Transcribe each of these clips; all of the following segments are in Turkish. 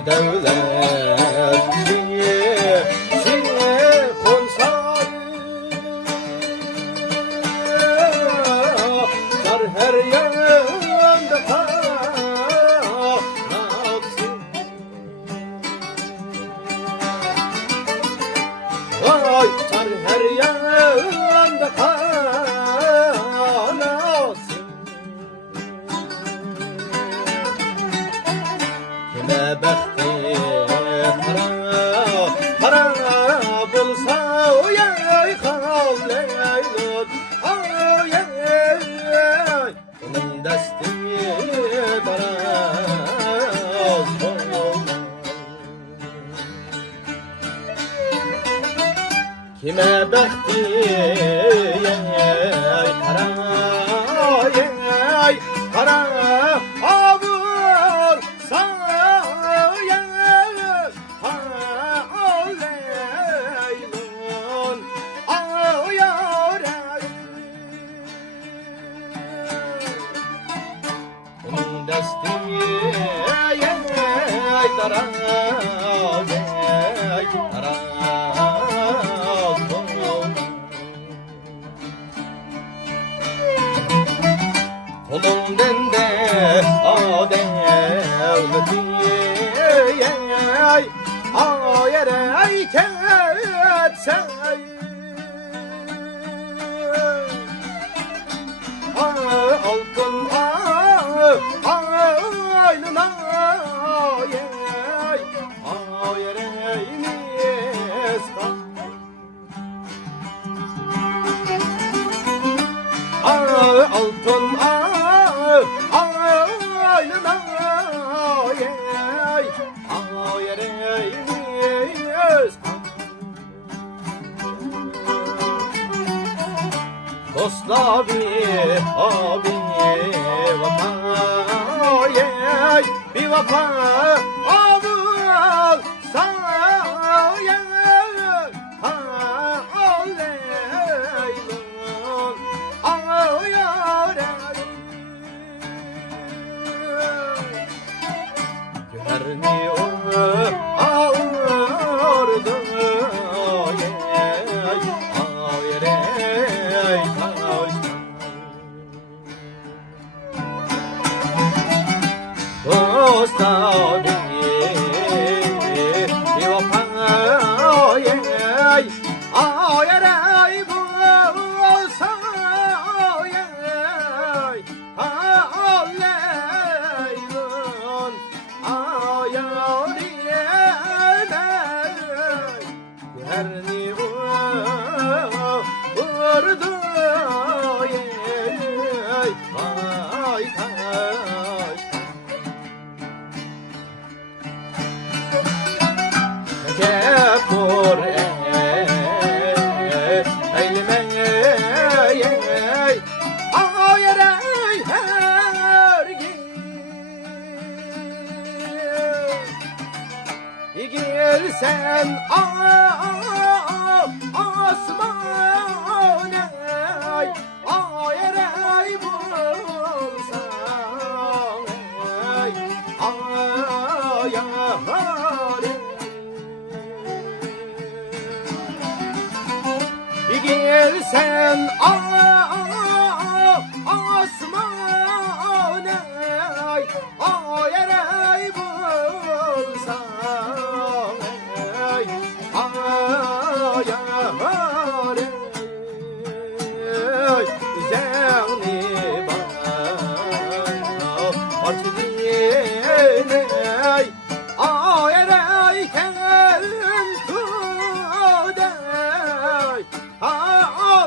devlet konsa dar her yanda kanatsın. Vay dar her yanda kanatsın. Kime bekti para bulsa oyay kavleylot oyay onun desti daraz kime bekti para avur sayar ağleylon ağyar onun desti daraz kolumdan de devleti ayere ketse altın aynına ayere meskan altın aynına ayereyimiz dost abi vapa bir vapa abul sayar ağleylon ağyar güherni ağırdı ağyerey dost abi bir vapa ayerey bulsa ağleylon ayar yemey güherni vurdu vay taş kefur eylemey ayerey her gün gelsen asman ayerey bulsan ayar gelsen asman ayerey bulsan ayar zevni bana diney ayerey kentuday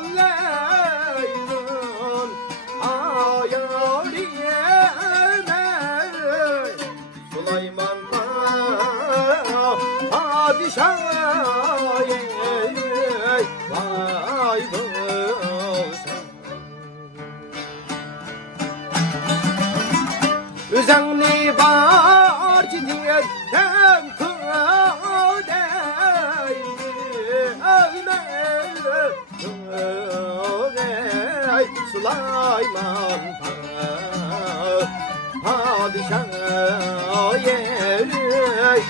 ağleylon ayar yemey Süleyman padişah vay bulsan üzerni barcı diye kentuday ölmey Süleyman padişah yeri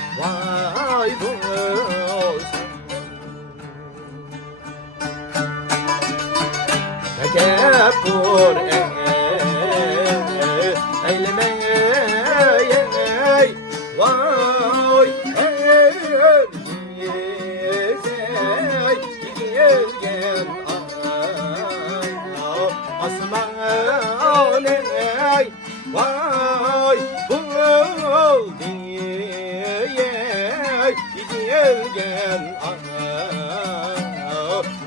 vay buldu gelgen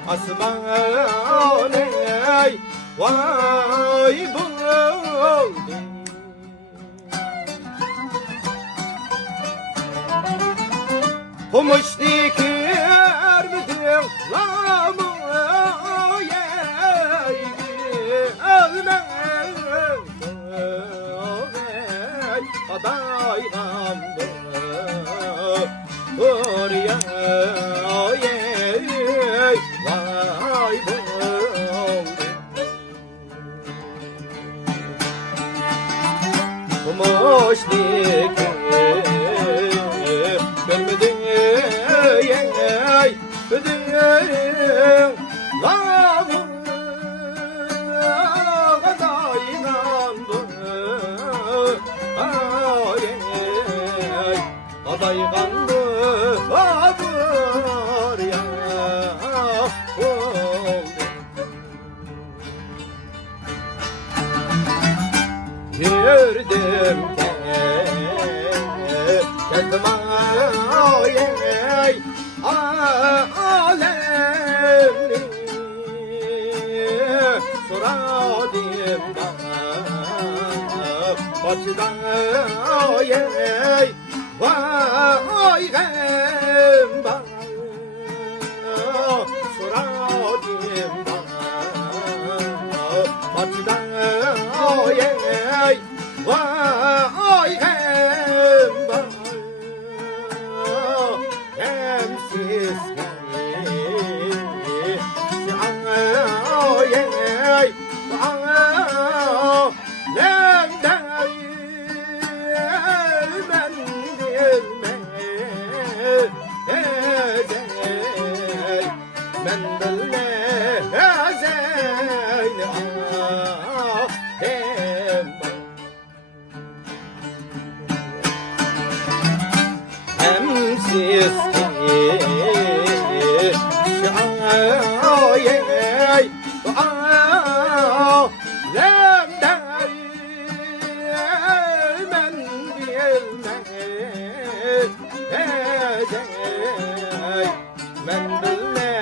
asman ey vay buldu. Komuşnik ermidim lamı adaygamdı oraya vay buldu. Komuşnik görmedin ödün lamı adaygamdı adaygandı var ya oldu. Gördüm geldim alemni soradım başdan vay gamba soradım başdan vay gamba hemsiz men bilmezeyni hemsiz men bilmez